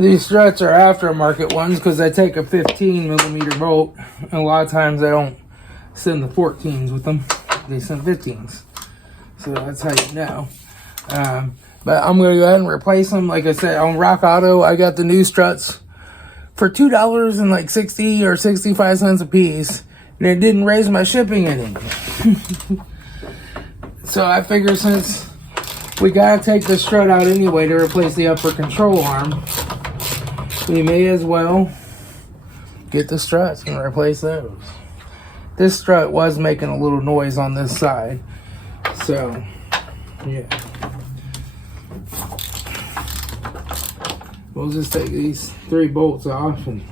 These struts are aftermarket ones because I take a 15mm bolt, and a lot of times I don't send the 14s with them. They send 15s. So that's how you know. But I'm going to go ahead and replace them. Like I said, on Rock Auto, I got the new struts for $2 and like 60 or 65 cents a piece. And it didn't raise my shipping any. So I figure since we got to take the strut out anyway to replace the upper control arm, we may as well get the struts and replace those. This strut was making a little noise on this side. So, yeah. We'll just take these 3 bolts off and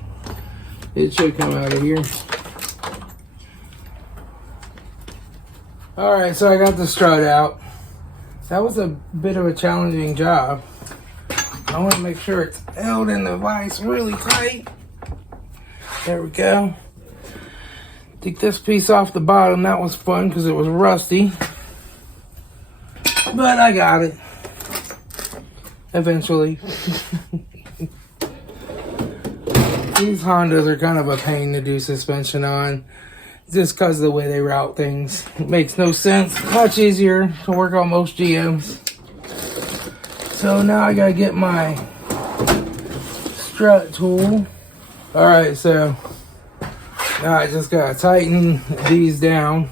it should come out of here. Alright, so I got the strut out. That was a bit of a challenging job. I want to make sure it's held in the vise really tight. There we go. Take this piece off the bottom. That was fun because it was rusty. But I got it. Eventually. These Hondas are kind of a pain to do suspension on. Just because of the way they route things. It makes no sense. Much easier to work on most GMs. So now I gotta get my strut tool. Alright, so now I just gotta tighten these down.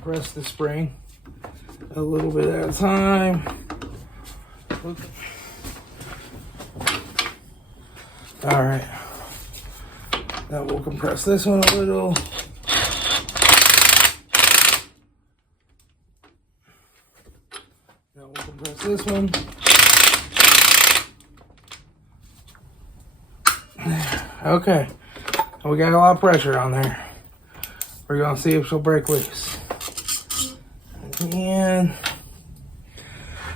Press the spring a little bit at a time. All right, now we'll compress this one a little. Now we'll compress this one. Okay, we got a lot of pressure on there. We're gonna see if she'll break loose. And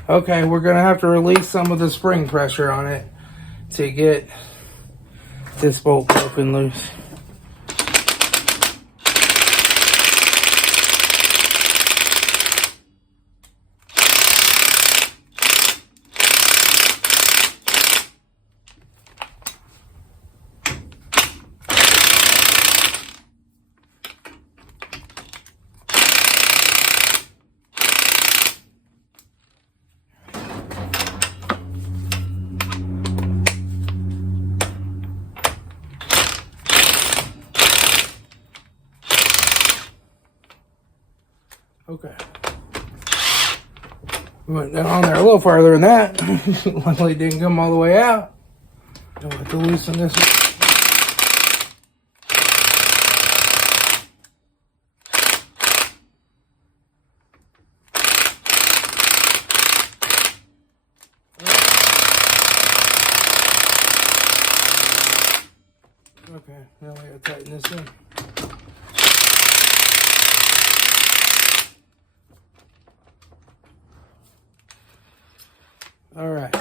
okay, we're gonna have to release some of the spring pressure on it to get this bolt open loose. Okay. We went down on there a little farther than that. Luckily it didn't come all the way out. I'll have to loosen this one. Okay, now we gotta tighten this in. All right.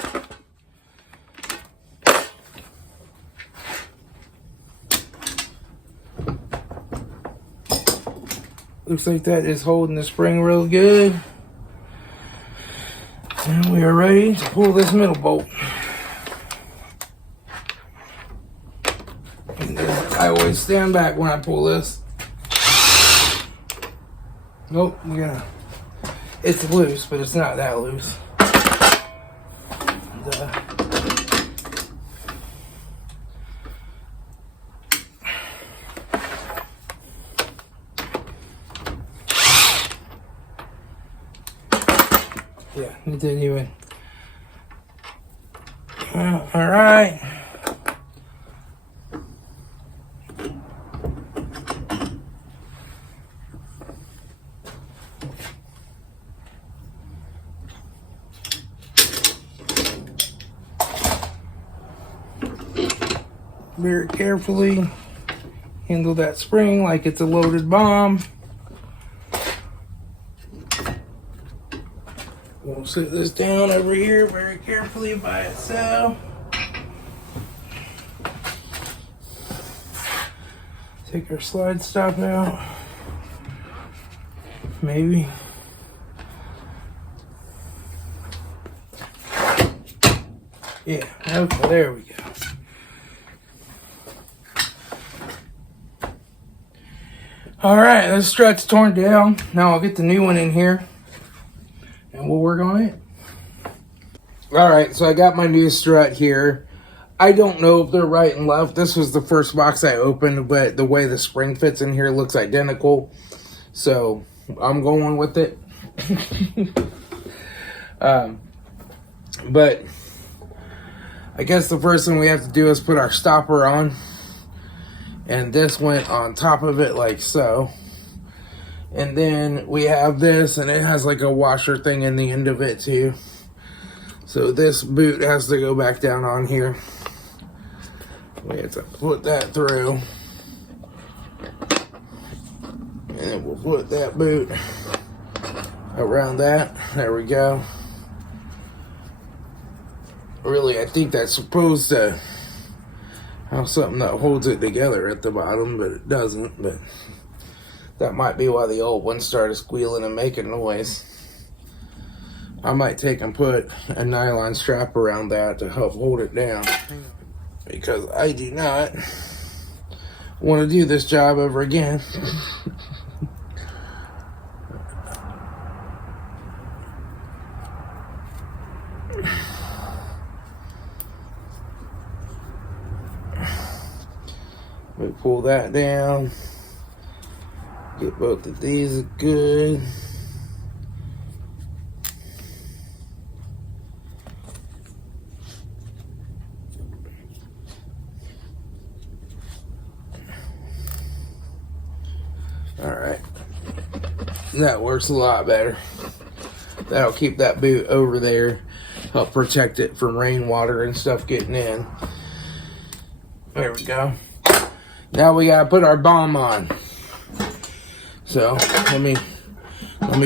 Looks like that is holding the spring real good. And we are ready to pull this middle bolt. And I always stand back when I pull this. Nope, it's loose, but it's not that loose. Yeah, it didn't even. All right. Very carefully handle that spring like it's a loaded bomb. We'll set this down over here very carefully by itself. Take our slide stop out. Maybe. Yeah, okay, there we go. Alright, the strut's torn down. Now I'll get the new one in here and we'll work on it. Alright, so I got my new strut here. I don't know if they're right and left. This was the first box I opened, but the way the spring fits in here looks identical. So I'm going with it. But I guess the first thing we have to do is put our stopper on. And this went on top of it like so. And then we have this, and it has like a washer thing in the end of it too. So this boot has to go back down on here. We have to put that through. And then we'll put that boot around that. There we go. Really, I think that's supposed to have something that holds it together at the bottom, but it doesn't. But that might be why the old one started squealing and making noise. I might take and put a nylon strap around that to help hold it down, because I do not want to do this job ever again. We pull that down. Get both of these good. Alright. That works a lot better. That'll keep that boot over there. Help protect it from rainwater and stuff getting in. There we go. Now we gotta put our bomb on. So let me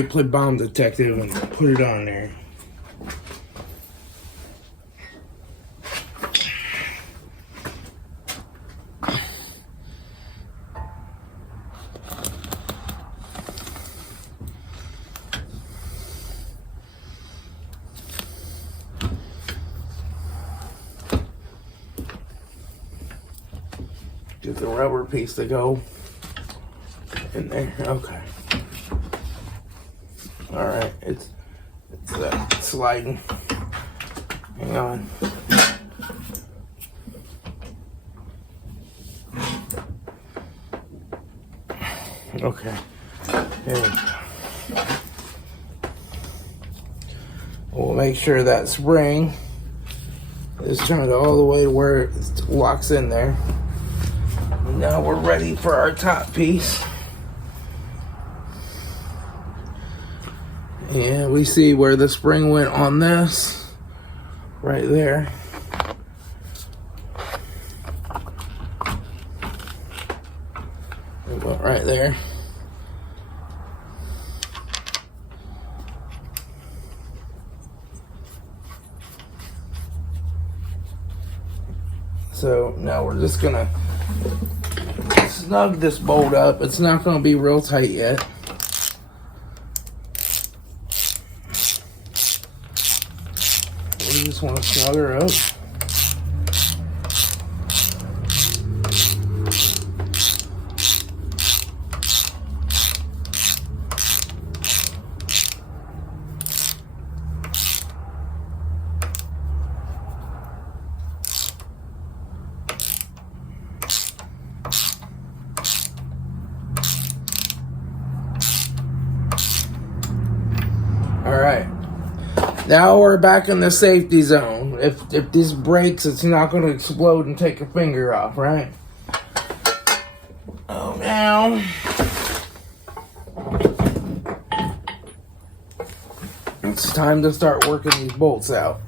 play bomb detective and put it on there. Get the rubber piece to go in there. Okay. All right. It's sliding. Hang on. Okay. There we go. We'll make sure that spring is turned all the way to where it locks in there. Now we're ready for our top piece. And we see where the spring went on this, right there. It went right there. So now we're just gonna snug this bolt up. It's not gonna be real tight yet. We just want to snug her up. All right. Now we're back in the safety zone. If this breaks, it's not going to explode and take your finger off, right? Oh, now it's time to start working these bolts out.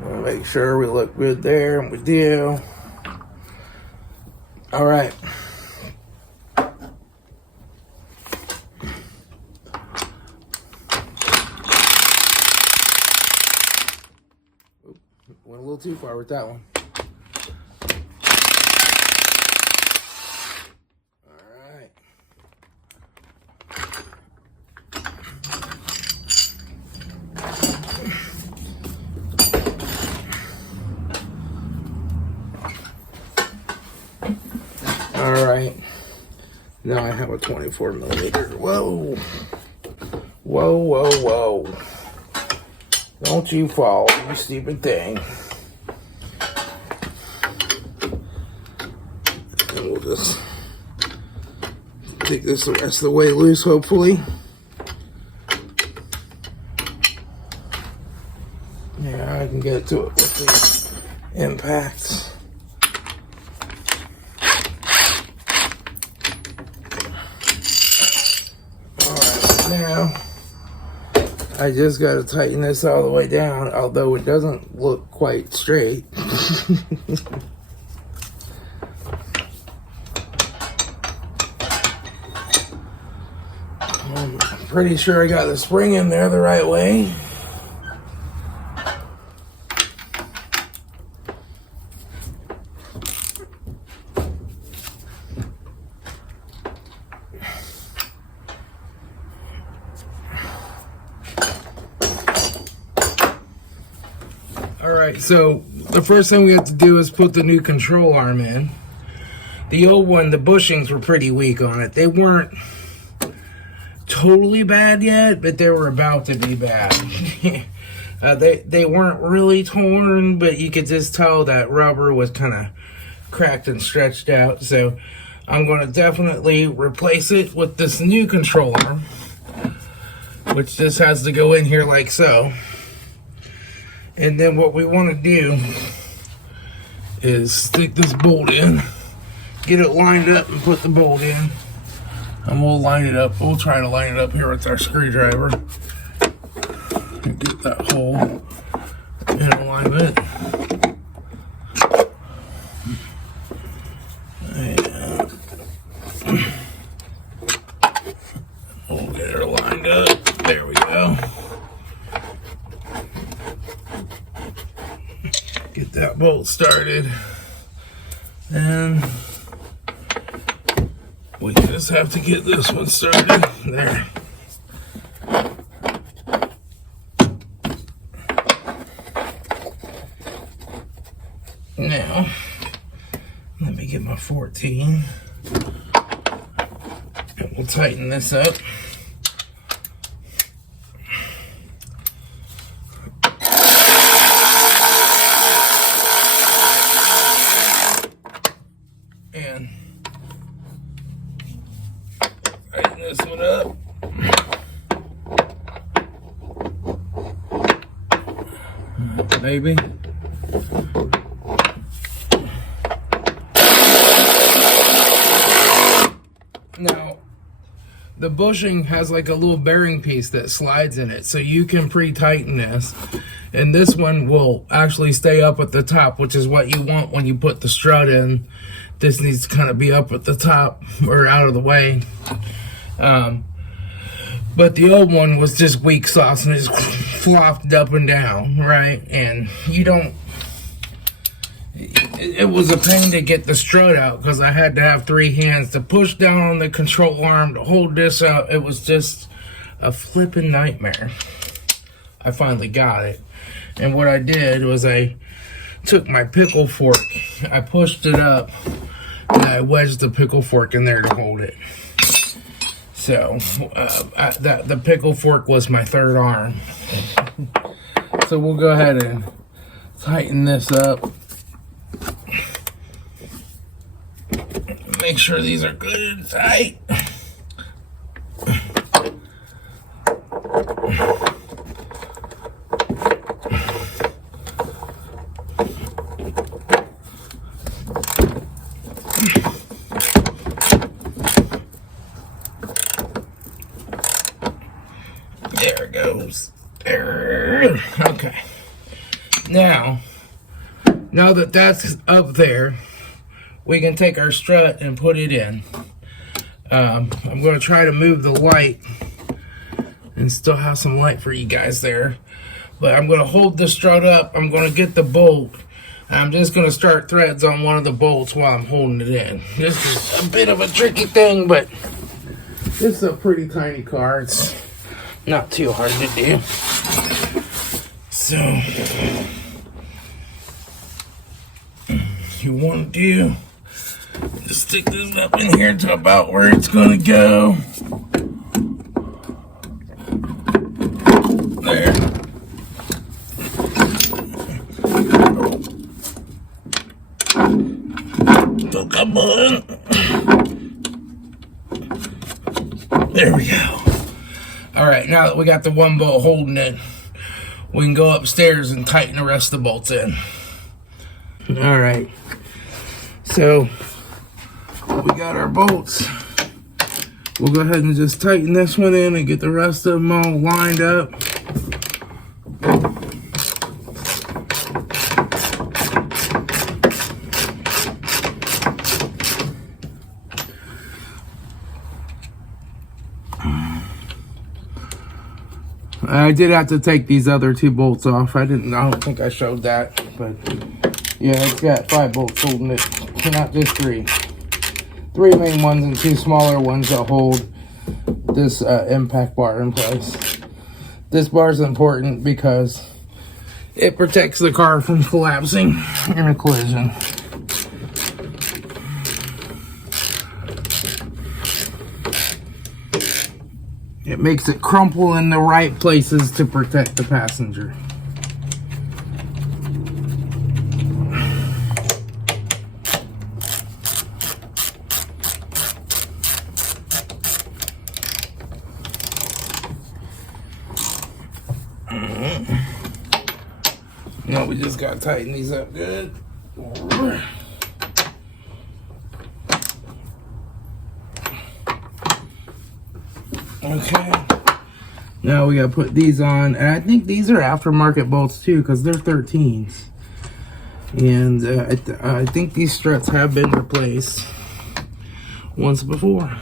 We'll make sure we look good there, and we do. All right. Went a little too far with that one. All right. All right. Now I have a 24 millimeter. Whoa. Whoa, whoa, whoa. Don't you fall, you stupid thing. And we'll just take this the rest of the way loose, hopefully. Yeah, I can get to it with the impacts. Alright, now I just got to tighten this all the way down, although it doesn't look quite straight. I'm pretty sure I got the spring in there the right way. Alright, so the first thing we have to do is put the new control arm in. The old one, the bushings were pretty weak on it. They weren't totally bad yet, but they were about to be bad. They weren't really torn, but you could just tell that rubber was kind of cracked and stretched out. So I'm going to definitely replace it with this new control arm, which just has to go in here like so. And then what we want to do is stick this bolt in, get it lined up and put the bolt in. And we'll line it up. We'll try to line it up here with our screwdriver and get that hole in alignment. And we'll get her lined up. There we go. Get that bolt started. And we just have to get this one started. There. Now, let me get my 14. And we'll tighten this up. And tighten this one up. Maybe. Now, the bushing has like a little bearing piece that slides in it, so you can pre-tighten this. And this one will actually stay up at the top, which is what you want when you put the strut in. This needs to kind of be up at the top or out of the way. But the old one was just weak sauce and it just flopped up and down, right? And you don't, it was a pain to get the strut out because I had to have 3 hands to push down on the control arm to hold this out. It was just a flipping nightmare. I finally got it. And what I did was I took my pickle fork, I pushed it up, and I wedged the pickle fork in there to hold it. So, the pickle fork was my 3rd arm. So we'll go ahead and tighten this up. Make sure these are good and tight. There it goes. There. Okay. Now that that's up there, we can take our strut and put it in. I'm going to try to move the light and still have some light for you guys there. But I'm going to hold the strut up. I'm going to get the bolt. I'm just going to start threads on one of the bolts while I'm holding it in. This is a bit of a tricky thing, but this is a pretty tiny car. It's not too hard to do. So, you want to do Just stick this up in here to about where it's gonna go. There. So come on. There we go. All right, now that we got the one bolt holding it, we can go upstairs and tighten the rest of the bolts in. All right, so we got our bolts. We'll go ahead and just tighten this one in and get the rest of them all lined up. I did have to take these other 2 bolts off. I don't think I showed that, but yeah, it's got 5 bolts holding it, not just 3. 3 main ones and 2 smaller ones that hold this impact bar in place. This bar is important because it protects the car from collapsing in a collision. It makes it crumple in the right places to protect the passenger. Now we just gotta tighten these up good. Okay, now we gotta put these on, and I think these are aftermarket bolts too, because they're 13s, and I think these struts have been replaced once before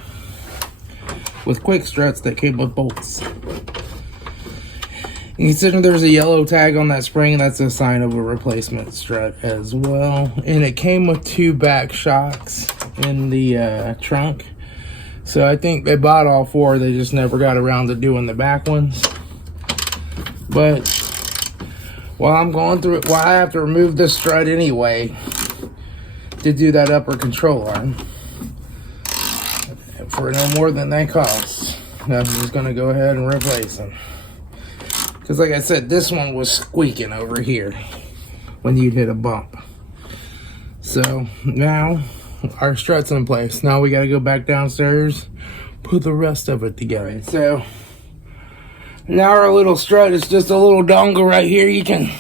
with quick struts that came with bolts. And consider there's a yellow tag on that spring, that's a sign of a replacement strut as well. And it came with 2 back shocks in the trunk. So I think they bought all 4, they just never got around to doing the back ones. But while I'm going through it, well, I have to remove this strut anyway to do that upper control arm for no more than they cost. I'm just gonna go ahead and replace them. Because like I said, this one was squeaking over here when you'd hit a bump. So now our strut's in place. Now we got to go back downstairs, put the rest of it together. Right, so now our little strut is just a little dongle right here. You can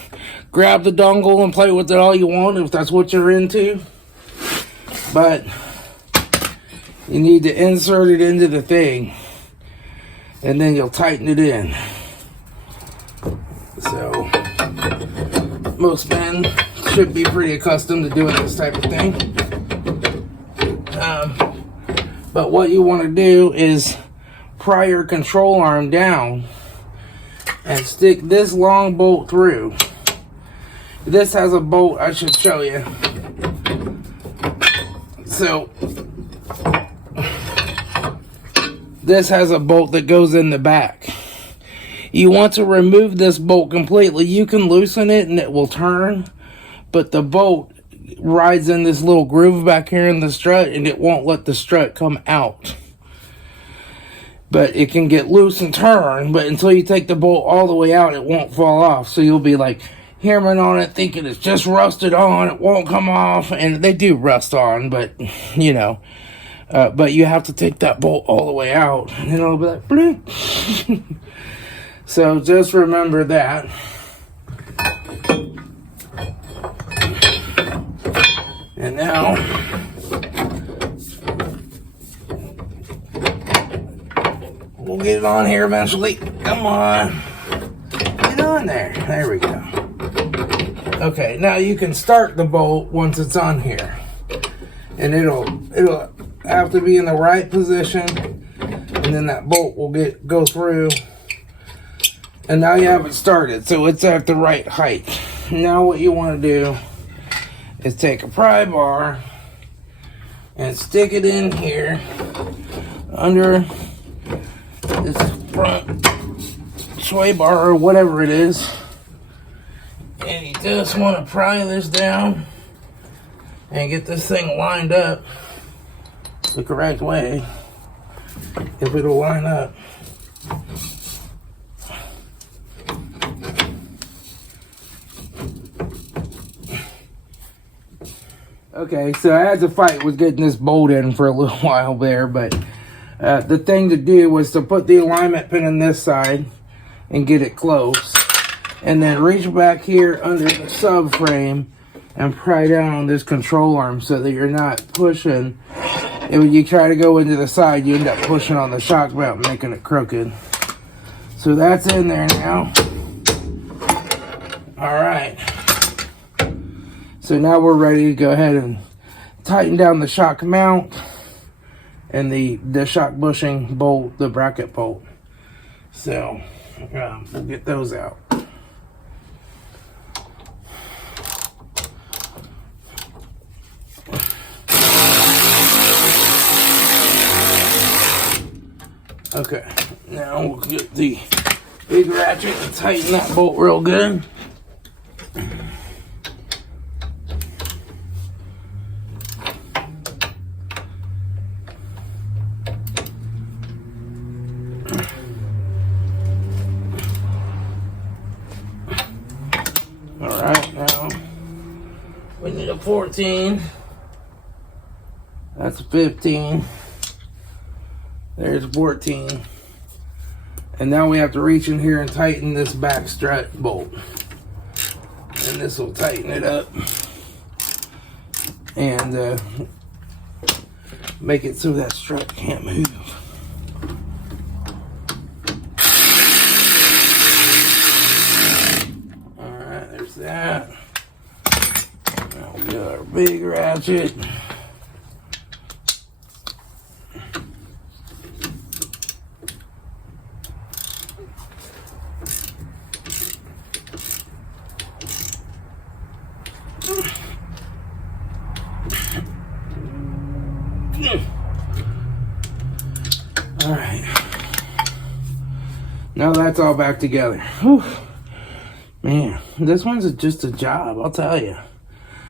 grab the dongle and play with it all you want if that's what you're into. But you need to insert it into the thing, and then you'll tighten it in. So most men should be pretty accustomed to doing this type of thing. But what you want to do is pry your control arm down and stick this long bolt through. This has a bolt I should show you. So this has a bolt that goes in the back. You want to remove this bolt completely. You can loosen it and it will turn, but the bolt rides in this little groove back here in the strut and it won't let the strut come out. But it can get loose and turn, but until you take the bolt all the way out, it won't fall off. So you'll be like hammering on it thinking it's just rusted on, it won't come off, and they do rust on, but you know, but you have to take that bolt all the way out and it'll be like bloop. So just remember that. And now we'll get it on here eventually. Come on. Get on there. There we go. Okay, now you can start the bolt once it's on here. And it'll have to be in the right position. And then that bolt will go through. And now you have it started, so it's at the right height. Now what you want to do is take a pry bar and stick it in here under this front sway bar or whatever it is. And you just want to pry this down and get this thing lined up the correct way, if it'll line up. Okay, so I had to fight with getting this bolt in for a little while there, but the thing to do was to put the alignment pin on this side and get it close. And then reach back here under the subframe and pry down on this control arm so that you're not pushing. And when you try to go into the side, you end up pushing on the shock mount, making it crooked. So that's in there now. All right. So now we're ready to go ahead and tighten down the shock mount and the shock bushing bolt, the bracket bolt. So we'll get those out. Okay, now we'll get the big ratchet and tighten that bolt real good. Alright, now we need a 14. That's a 15. There's 14. And now we have to reach in here and tighten this back strut bolt. And this will tighten it up. And make it so that strut can't move. Alright, there's that. Now we got our big ratchet. All right, now that's all back together. Whew. Man, this one's just a job, I'll tell you.